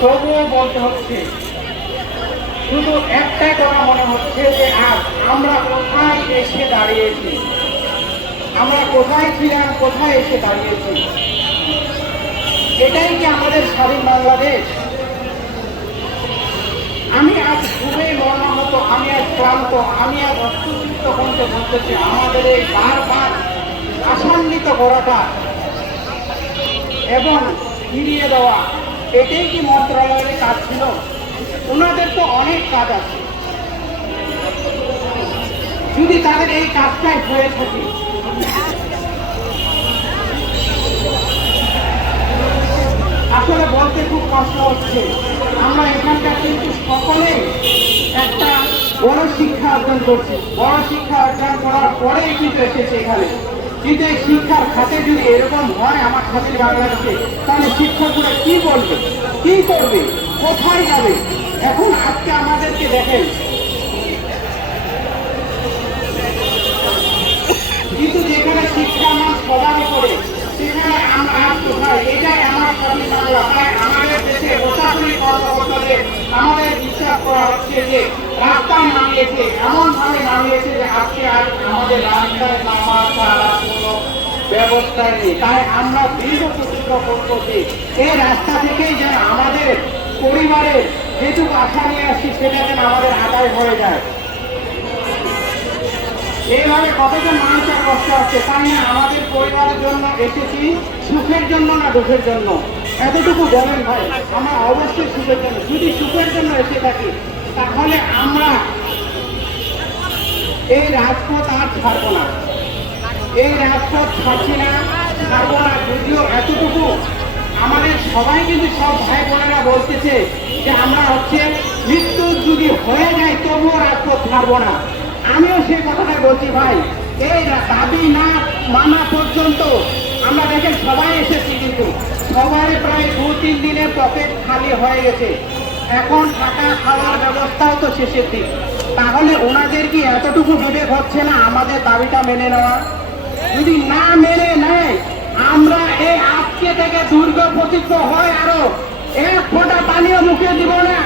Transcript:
তবুও বলতে হচ্ছে, শুধু একটাই কথা মনে হচ্ছে যে আজ আমরা কোথায় এসে দাঁড়িয়েছি? আমরা কোথায় ছিলাম, কোথায় এসে দাঁড়িয়েছি? এটাই কি আমাদের স্বাধীন বাংলাদেশ? আমি আজ খুবই মর্মাহত, আমি আজ ক্লান্ত, আমি আজ অস্তুচিত কণ্ঠে বলতেছি, আমাদের এই বারবার আসান্বিত করাটা এবং ফিরিয়ে দেওয়া এটাই কি মন্ত্রণালয়ের কাজ ছিল? ওনাদের তো অনেক কাজ আছে। যদি তাদের এই কাজটাই হয়ে থাকে। আসলে বলতে খুব কষ্ট হচ্ছে। আমরা এখানকার কিন্তু সকলে একটা বড় শিক্ষা অর্জন করছি। বড় শিক্ষা অর্জন করার পরেই কিন্তু এসেছে এখানে। কিন্তু এই শিক্ষার খাতে যদি এরকম হয় আমার খাতে বাংলাদেশে তাহলে শিক্ষকরা কি বলবে? কি করবে? কোথায় যাবে? এখন আজকে আমাদেরকে দেখেন। কিন্তু যেখানে শিক্ষা আমার সবারই করে, সেখানে আমরা আজ কোথায়? এটাই আমার স্বাধীন বাংলা তাই আমাদের দেশে প্রশাসনিক কর্মকর্তাদের আমাদের বিশ্বাস করা হচ্ছে যে রাস্তায় নামিয়েছে এমন ভাবে নামিয়েছে যে আজকে আর আমাদের রাস্তায় কোনো ব্যবস্থা নেই। তাই আমরা দৃঢ় প্রতিজ্ঞা করব যে এই রাস্তা থেকেই যেন আমাদের পরিবারের যেটুকু আশা নিয়ে আসছি, সেটা যেন আমাদের আদায় হয়ে যায়। এইভাবে কতজন মানুষের কষ্ট হচ্ছে, তাই না? আমাদের পরিবারের জন্য এসেছি, সুখের জন্য না দুঃখের জন্য? এতটুকু বলেন ভাই, আমরা অবশ্যই সুখের জন্য, যদি সুখের জন্য এসে থাকি, তাহলে আমরা এই রাজপথ আর ছাড়বো না। এই রাজপথ ছাড়ছি না, ছাড়বো না, যদিও এতটুকু। আমাদের সবাই কিন্তু সব ভাই বোনেরা বলতেছে যে আমরা হচ্ছে মৃত্যু যদি হয়ে যায় তবুও রাজপথ ছাড়বো না। আমিও সেই কথাটা বলছি ভাই, এই দাবি না মানা পর্যন্ত আমরা দেখেন সবাই এসেছি কিন্তু। সবাই প্রায় দু, তিন দিনের পকেট খালি হয়ে গেছে। এখন থাকা খাওয়ার ব্যবস্থাও তো শেষের দিক। তাহলে ওনাদের কি এতটুকু বিবেক হচ্ছে না আমাদের দাবিটা মেনে নেওয়া? যদি না মেনে নেয়, আমরা এই আজকে থেকে দুর্গ প্রতিজ্ঞ হয় আরও। এক ফোঁটা পানীয় মুখে দিব না।